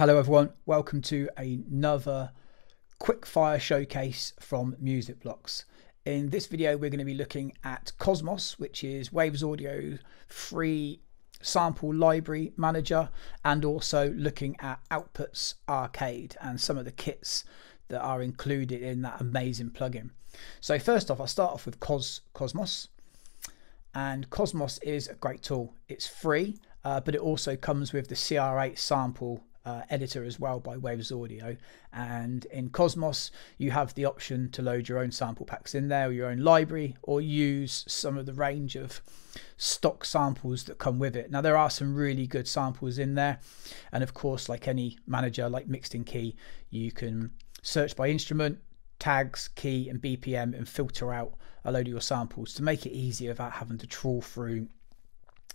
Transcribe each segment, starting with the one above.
Hello everyone, welcome to another quickfire showcase from Muzik Blox. In this video we're going to be looking at Cosmos, which is Waves Audio free sample library manager, and also looking at Outputs Arcade and some of the kits that are included in that amazing plugin. So first off, I'll start off with Cosmos. And Cosmos is a great tool. It's free, but it also comes with the CR8 sample editor as well by Waves Audio. And in Cosmos you have the option to load your own sample packs in there, or your own library, or use some of the range of stock samples that come with it. Now there are some really good samples in there, and of course, like any manager like Mixed in Key, you can search by instrument, tags, key and BPM and filter out a load of your samples to make it easier without having to trawl through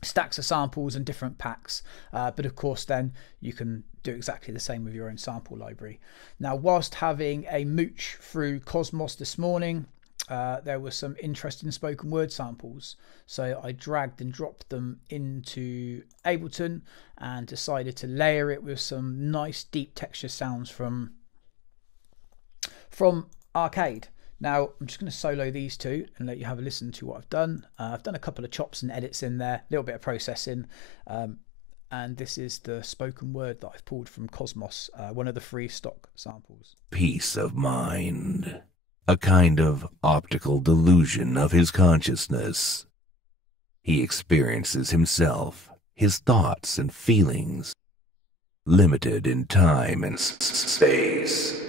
stacks of samples and different packs. But of course then you can do exactly the same with your own sample library. Now, whilst having a mooch through Cosmos this morning, there were some interesting spoken word samples, so I dragged and dropped them into Ableton and decided to layer it with some nice deep texture sounds from Arcade. Now I'm just going to solo these two and let you have a listen to what I've done. I've done a couple of chops and edits in there, a little bit of processing, and this is the spoken word that I've pulled from Cosmos, one of the free stock samples. Peace of mind, a kind of optical delusion of his consciousness. He experiences himself, his thoughts and feelings, limited in time and space.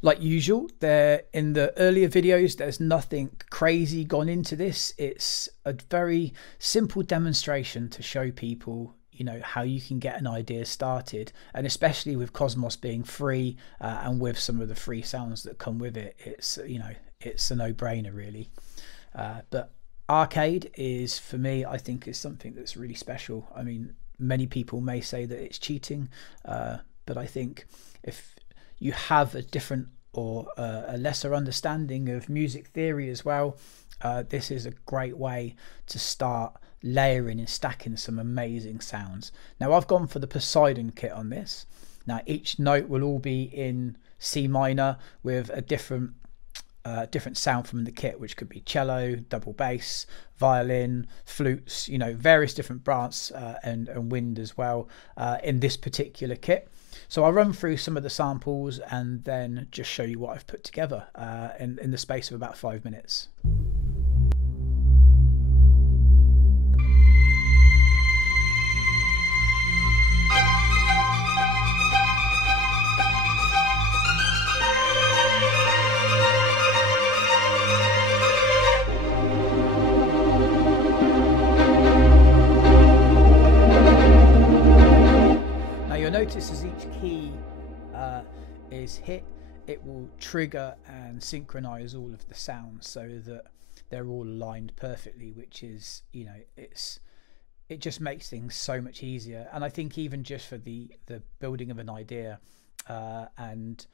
Like usual, there in the earlier videos, there's nothing crazy gone into this. It's a very simple demonstration to show people, you know, how you can get an idea started, and especially with Cosmos being free and with some of the free sounds that come with it, it's, you know, it's a no-brainer really. But Arcade is, for me, I think is something that's really special. I mean, many people may say that it's cheating, but I think if you have a different or a lesser understanding of music theory as well, this is a great way to start layering and stacking some amazing sounds. Now I've gone for the Poseidon kit on this. Now each note will all be in C minor with a different sound from the kit, which could be cello, double bass, violin, flutes, you know, various different brass and wind as well in this particular kit. So I'll run through some of the samples and then just show you what I've put together in the space of about 5 minutes. Notice as each key is hit, it will trigger and synchronize all of the sounds so that they're all aligned perfectly, which is, you know, it just makes things so much easier. And I think even just for the building of an idea and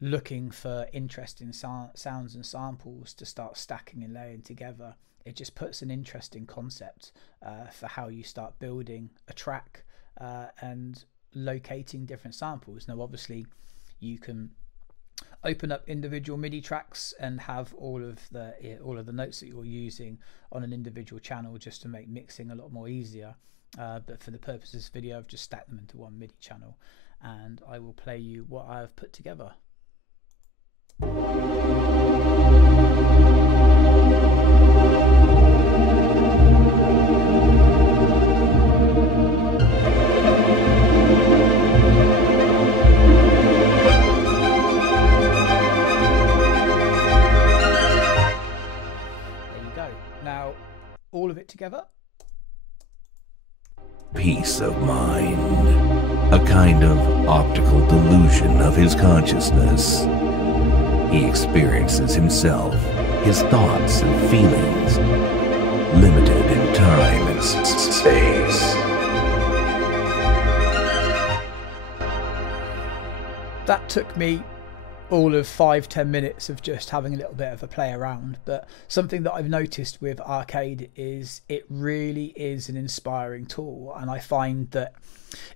looking for interesting sounds and samples to start stacking and laying together, it just puts an interesting concept for how you start building a track and locating different samples. Now obviously you can open up individual MIDI tracks and have all of the notes that you're using on an individual channel just to make mixing a lot more easier, but for the purpose of this video I've just stacked them into one MIDI channel, and I will play you what I've put together. All of it together. Peace of mind, a kind of optical delusion of his consciousness. He experiences himself, his thoughts and feelings, limited in time and space. That took me all of 5-10 minutes of just having a little bit of a play around. But something that I've noticed with Arcade is it really is an inspiring tool, and I find that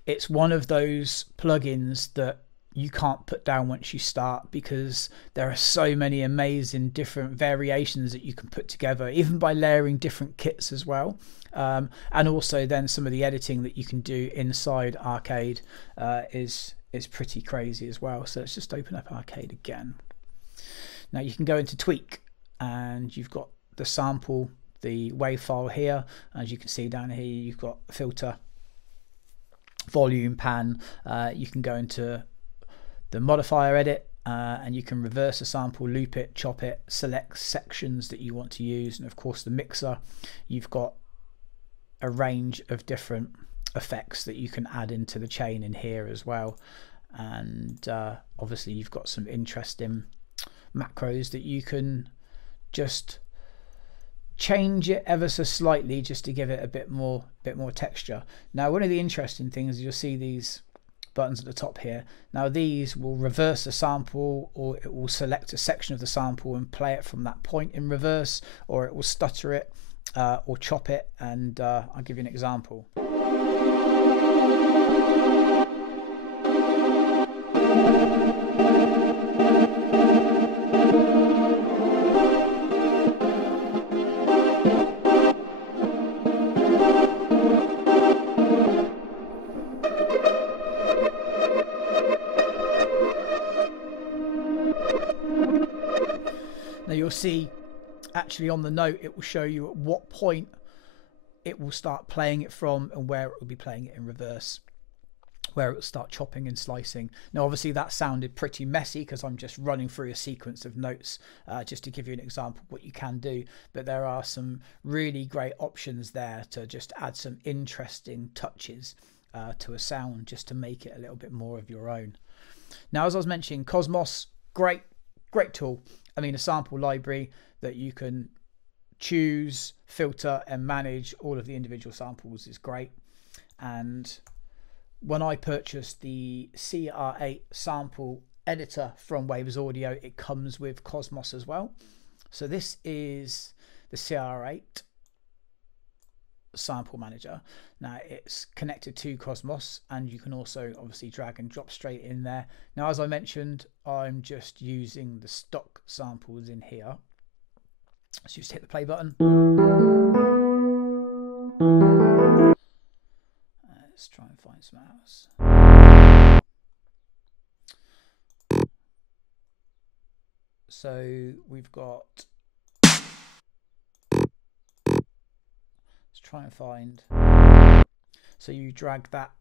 it's one of those plugins that you can't put down once you start, because there are so many amazing different variations that you can put together, even by layering different kits as well. And also then some of the editing that you can do inside Arcade is pretty crazy as well. So let's just open up Arcade again. Now you can go into Tweak, and you've got the sample, the WAV file here. As you can see down here, you've got filter, volume, pan. You can go into the modifier edit, and you can reverse a sample, loop it, chop it, select sections that you want to use, and of course the mixer. You've got a range of different effects that you can add into the chain in here as well, and obviously you've got some interesting macros that you can just change it ever so slightly just to give it a bit more texture. Now one of the interesting things is you'll see these buttons at the top here. Now these will reverse a sample, or it will select a section of the sample and play it from that point in reverse, or it will stutter it or chop it, and I'll give you an example. Now you'll see actually on the note it will show you at what point it will start playing it from, and where it will be playing it in reverse, where it will start chopping and slicing. Now obviously that sounded pretty messy because I'm just running through a sequence of notes just to give you an example of what you can do, but there are some really great options there to just add some interesting touches to a sound, just to make it a little bit more of your own. Now as I was mentioning, Cosmos, great tool. I mean, a sample library that you can choose, filter and manage all of the individual samples is great. And when I purchased the CR8 sample editor from Waves Audio, it comes with Cosmos as well. So this is the CR8 sample manager. Now it's connected to Cosmos, and you can also obviously drag and drop straight in there. Now as I mentioned, I'm just using the stock samples in here. So just hit the play button. Let's try and find some else. So we've got, let's try and find, so you drag that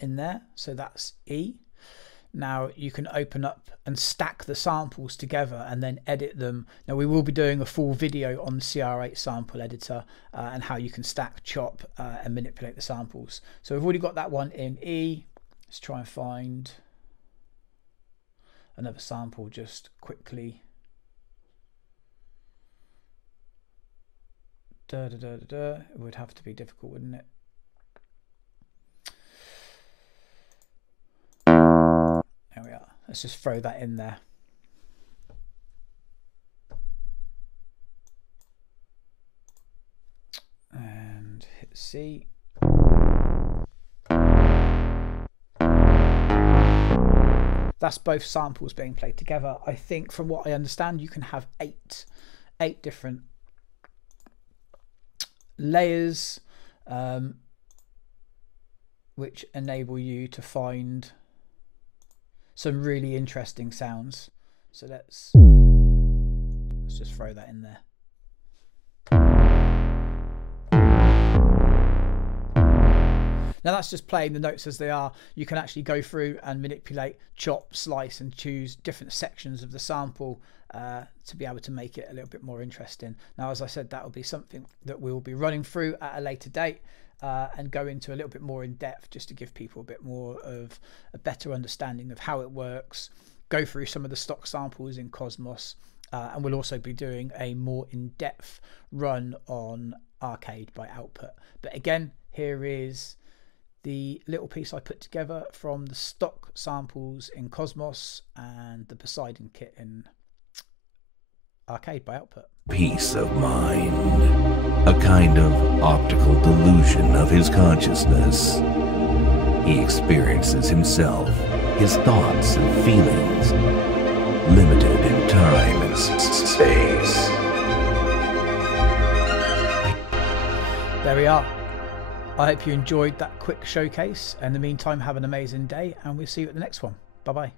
in there, so that's E. Now you can open up and stack the samples together and then edit them. Now we will be doing a full video on the CR8 sample editor and how you can stack, chop and manipulate the samples. So we've already got that one in E. Let's try and find another sample just quickly. It would have to be difficult, wouldn't it? There we are. Let's just throw that in there. And hit C. That's both samples being played together. I think from what I understand, you can have eight different layers which enable you to find some really interesting sounds. So let's just throw that in there. Now that's just playing the notes as they are. You can actually go through and manipulate, chop, slice and choose different sections of the sample to be able to make it a little bit more interesting. Now as I said, that will be something that we'll be running through at a later date and go into a little bit more in depth, just to give people a bit more of a better understanding of how it works, go through some of the stock samples in Cosmos, and we'll also be doing a more in-depth run on Arcade by Output. But again, here is the little piece I put together from the stock samples in Cosmos and the Poseidon kit in Arcade by Output. Peace of mind, a kind of optical delusion of his consciousness. He experiences himself, his thoughts and feelings, limited in time and space. There we are. I hope you enjoyed that quick showcase. In the meantime, have an amazing day, and we'll see you at the next one. Bye bye.